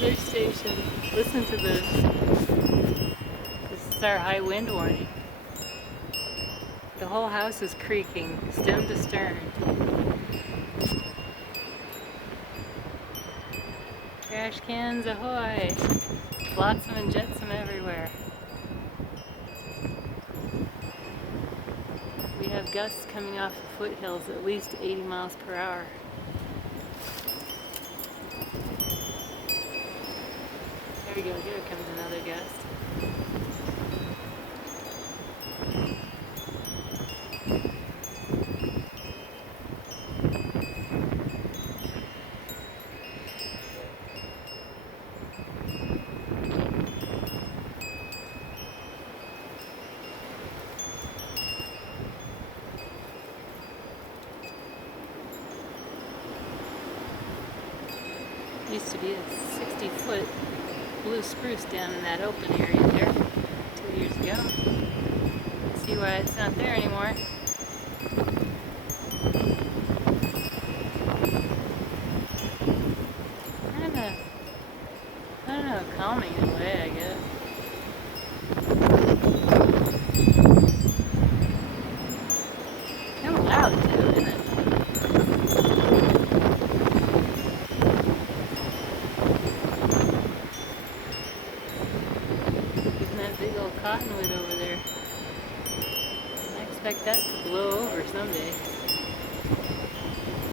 weather station. Listen to this. This is our high wind warning. The whole house is creaking, stem to stern. Trash cans ahoy! Flotsam and jetsam everywhere. We have gusts coming off the foothills at least 80 miles per hour. There we go, here comes another gust. Used to be a 60-foot blue spruce down in that open area there 2 years ago. See why it's not there anymore. Kinda, I don't know, calming in a way, I guess. Kind of loud too, isn't it? Big old cottonwood over there. I expect that to blow over someday.